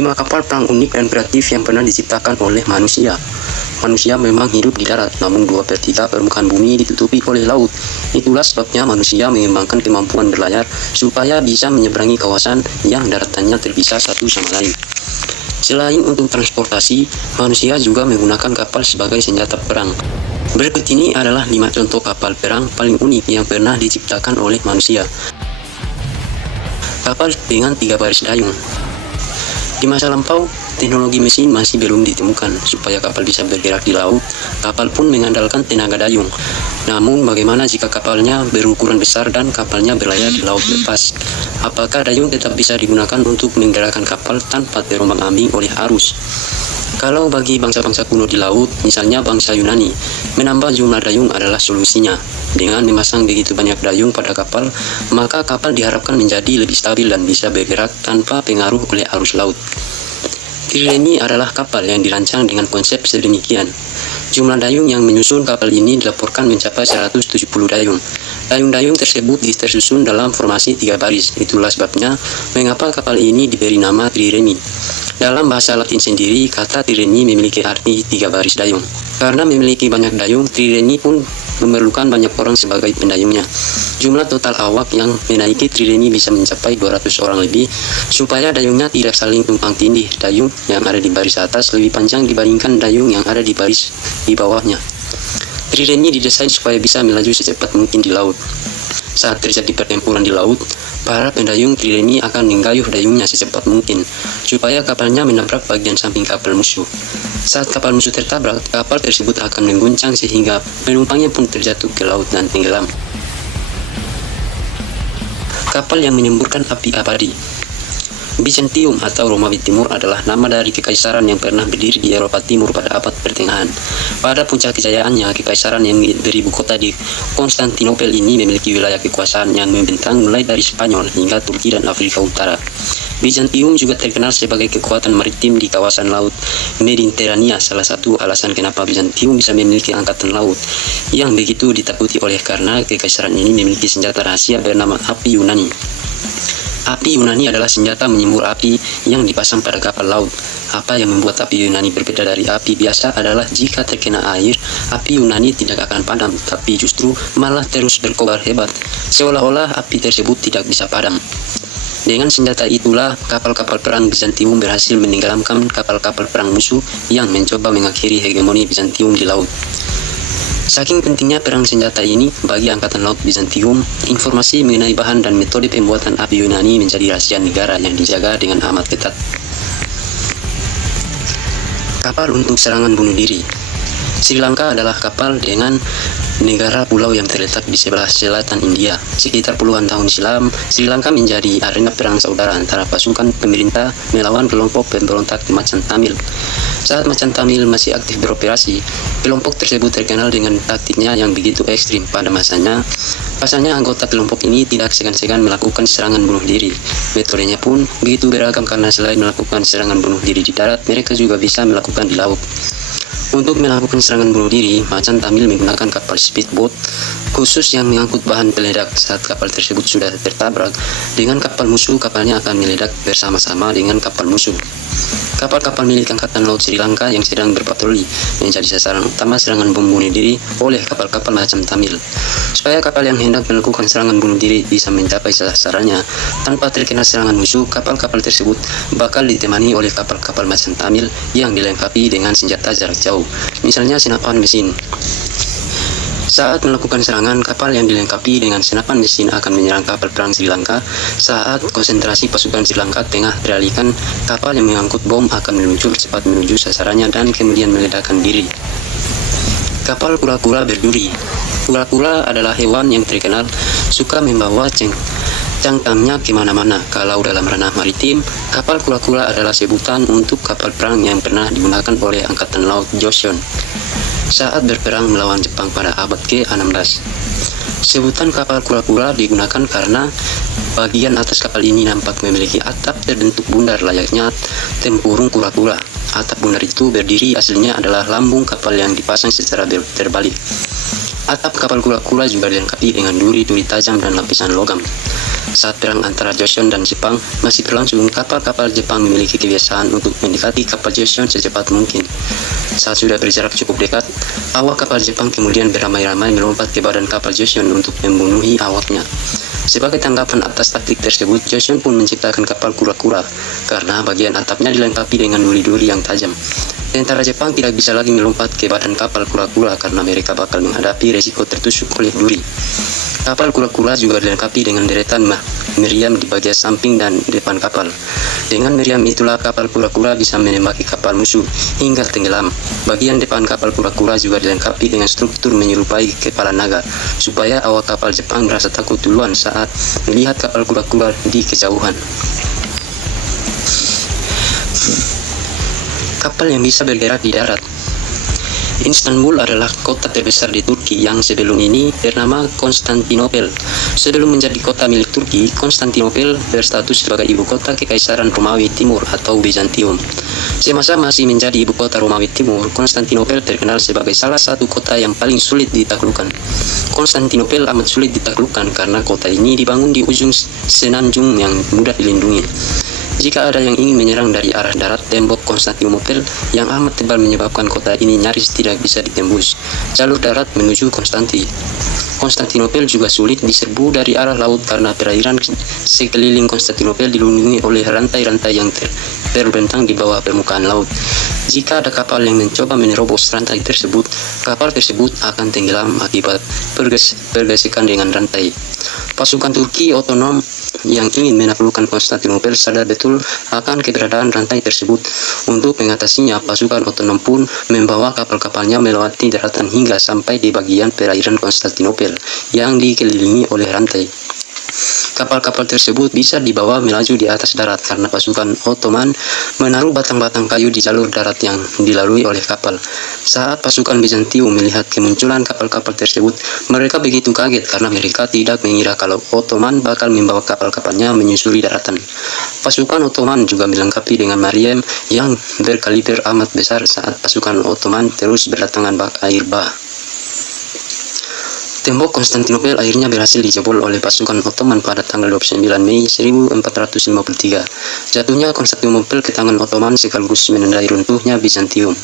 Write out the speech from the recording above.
5 kapal perang unik dan kreatif yang pernah diciptakan oleh manusia. Manusia memang hidup di darat, namun 2/3 permukaan bumi ditutupi oleh laut. Itulah sebabnya manusia mengembangkan kemampuan berlayar supaya bisa menyeberangi kawasan yang daratannya terpisah satu sama lain. Selain untuk transportasi, manusia juga menggunakan kapal sebagai senjata perang. Berikut ini adalah 5 contoh kapal perang paling unik yang pernah diciptakan oleh manusia. Kapal dengan 3 baris dayung. Di masa lampau, teknologi mesin masih belum ditemukan. Supaya kapal bisa bergerak di laut, kapal pun mengandalkan tenaga dayung. Namun, bagaimana jika kapalnya berukuran besar dan kapalnya berlayar di laut lepas? Apakah dayung tetap bisa digunakan untuk menggerakkan kapal tanpa terombang-ambing oleh arus? Kalau bagi bangsa-bangsa kuno di laut, misalnya bangsa Yunani, menambah jumlah dayung adalah solusinya. Dengan memasang begitu banyak dayung pada kapal, maka kapal diharapkan menjadi lebih stabil dan bisa bergerak tanpa pengaruh oleh arus laut. Triremi adalah kapal yang dirancang dengan konsep sedemikian. Jumlah dayung yang menyusun kapal ini dilaporkan mencapai 170 dayung. Dayung-dayung tersebut tersusun dalam formasi 3 baris. Itulah sebabnya mengapa kapal ini diberi nama triremi. Dalam bahasa Latin sendiri, kata triremi memiliki arti 3 baris dayung. Karena memiliki banyak dayung, triremi pun memerlukan banyak orang sebagai pendayungnya. Jumlah total awak yang menaiki triremi bisa mencapai 200 orang lebih. Supaya dayungnya tidak saling tumpang tindih, dayung yang ada di baris atas lebih panjang dibandingkan dayung yang ada di baris di bawahnya. Triremi didesain supaya bisa melaju secepat mungkin di laut. Saat terjadi pertempuran di laut, para pendayung triremi akan menggayuh dayungnya secepat mungkin, supaya kapalnya menabrak bagian samping kapal musuh. Saat kapal musuh tertabrak, kapal tersebut akan mengguncang sehingga penumpangnya pun terjatuh ke laut dan tenggelam. Kapal yang menyemburkan api abadi. Bizantium atau Romawi Timur adalah nama dari kekaisaran yang pernah berdiri di Eropa Timur pada abad pertengahan. Pada puncak kejayaannya, kekaisaran yang beribu kota di Konstantinopel ini memiliki wilayah kekuasaan yang membentang mulai dari Spanyol hingga Turki dan Afrika Utara. Bizantium juga terkenal sebagai kekuatan maritim di kawasan laut Mediterania. Salah satu alasan kenapa Bizantium bisa memiliki angkatan laut yang begitu ditakuti oleh karena kekaisaran ini memiliki senjata rahasia bernama api Yunani. Api Yunani adalah senjata menyembur api yang dipasang pada kapal laut. Apa yang membuat api Yunani berbeda dari api biasa adalah jika terkena air, api Yunani tidak akan padam, tapi justru malah terus berkobar hebat, seolah-olah api tersebut tidak bisa padam. Dengan senjata itulah, kapal-kapal perang Bizantium berhasil menenggelamkan kapal-kapal perang musuh yang mencoba mengakhiri hegemoni Bizantium di laut. Saking pentingnya perang senjata ini bagi angkatan laut Bizantium, informasi mengenai bahan dan metode pembuatan api Yunani menjadi rahasia negara yang dijaga dengan amat ketat. Kapal untuk serangan bunuh diri. Sri Lanka adalah kapal dengan negara pulau yang terletak di sebelah selatan India. Sekitar puluhan tahun silam, Sri Lanka menjadi arena perang saudara antara pasukan pemerintah melawan kelompok pemberontak Macan Tamil. Saat Macan Tamil masih aktif beroperasi, kelompok tersebut terkenal dengan taktiknya yang begitu ekstrim pada masanya. Pasalnya anggota kelompok ini tidak segan-segan melakukan serangan bunuh diri. Metodenya pun begitu beragam karena selain melakukan serangan bunuh diri di darat, mereka juga bisa melakukan di laut. Untuk melakukan serangan bunuh diri, Macan Tamil menggunakan kapal speedboat khusus yang mengangkut bahan peledak. Saat kapal tersebut sudah tertabrak dengan kapal musuh, kapalnya akan meledak bersama-sama dengan kapal musuh. Kapal-kapal milik Angkatan Laut Sri Lanka yang sedang berpatroli menjadi sasaran utama serangan bom bunuh diri oleh kapal-kapal Macan Tamil. Supaya kapal yang hendak melakukan serangan bunuh diri bisa mencapai sasarannya tanpa terkena serangan musuh, kapal-kapal tersebut bakal ditemani oleh kapal-kapal Macan Tamil yang dilengkapi dengan senjata jarak jauh, misalnya senapan mesin. Saat melakukan serangan, kapal yang dilengkapi dengan senapan mesin akan menyerang kapal perang Sri Lanka. Saat konsentrasi pasukan Sri Lanka tengah teralihkan, kapal yang mengangkut bom akan meluncur cepat menuju sasarannya dan kemudian meledakkan diri. Kapal kura-kura berduri. Kura-kura adalah hewan yang terkenal suka membawa cangkangnya kemana-mana. Kalau dalam ranah maritim, kapal kura-kura adalah sebutan untuk kapal perang yang pernah digunakan oleh Angkatan Laut Joseon saat berperang melawan Jepang pada abad ke-16. Sebutan kapal kura-kura digunakan karena bagian atas kapal ini nampak memiliki atap terbentuk bundar layaknya tempurung kura-kura. Atap bundar itu berdiri aslinya adalah lambung kapal yang dipasang secara terbalik. Atap kapal kura-kura juga dilengkapi dengan duri-duri tajam dan lapisan logam. Saat perang antara Joseon dan Jepang masih berlangsung, kapal-kapal Jepang memiliki kebiasaan untuk mendekati kapal Joseon secepat mungkin. Saat sudah berjarak cukup dekat, awak kapal Jepang kemudian beramai-ramai melompat ke badan kapal Joseon untuk membunuhi awaknya. Sebagai tanggapan atas taktik tersebut, Joseon pun menciptakan kapal kura-kura, karena bagian atapnya dilengkapi dengan duri-duri yang tajam. Tentara Jepang tidak bisa lagi melompat ke badan kapal kura-kura karena mereka bakal menghadapi resiko tertusuk oleh duri. Kapal kura-kura juga dilengkapi dengan deretan meriam di bagian samping dan depan kapal. Dengan meriam itulah kapal kura-kura bisa menembaki kapal musuh hingga tenggelam. Bagian depan kapal kura-kura juga dilengkapi dengan struktur menyerupai kepala naga, supaya awak kapal Jepang merasa takut duluan saat melihat kapal kura-kura di kejauhan. Kapal yang bisa bergerak di darat. Istanbul adalah kota terbesar di Turki yang sebelum ini bernama Konstantinopel. Sebelum menjadi kota milik Turki, Konstantinopel berstatus sebagai ibu kota Kekaisaran Romawi Timur atau Bizantium. Semasa masih menjadi ibu kota Romawi Timur, Konstantinopel terkenal sebagai salah satu kota yang paling sulit ditaklukkan. Konstantinopel amat sulit ditaklukkan karena kota ini dibangun di ujung semenanjung yang mudah dilindungi. Jika ada yang ingin menyerang dari arah darat, tembok Konstantinopel yang amat tebal menyebabkan kota ini nyaris tidak bisa ditembus. Jalur darat menuju Konstantinopel juga sulit diserbu dari arah laut karena perairan sekeliling Konstantinopel dilindungi oleh rantai-rantai yang terbentang di bawah permukaan laut. Jika ada kapal yang mencoba menerobos rantai tersebut, kapal tersebut akan tenggelam akibat pergesekan dengan rantai. Pasukan Turki otonom yang ingin menaklukkan Konstantinopel sadar betul akan keberadaan rantai tersebut. Untuk mengatasinya, pasukan otonom pun membawa kapal-kapalnya melewati daratan hingga sampai di bagian perairan Konstantinopel yang dikelilingi oleh rantai. Kapal-kapal tersebut bisa dibawa melaju di atas darat karena pasukan Ottoman menaruh batang-batang kayu di jalur darat yang dilalui oleh kapal. Saat pasukan Bizantium melihat kemunculan kapal-kapal tersebut, mereka begitu kaget karena mereka tidak mengira kalau Ottoman bakal membawa kapal-kapalnya menyusuri daratan. Pasukan Ottoman juga dilengkapi dengan meriam yang berkaliber amat besar saat pasukan Ottoman terus berdatangan bak air bah. Tembok Konstantinopel akhirnya berhasil dijebol oleh pasukan Ottoman pada tanggal 29 Mei 1453. Jatuhnya Konstantinopel ke tangan Ottoman sekaligus menandai runtuhnya Bizantium.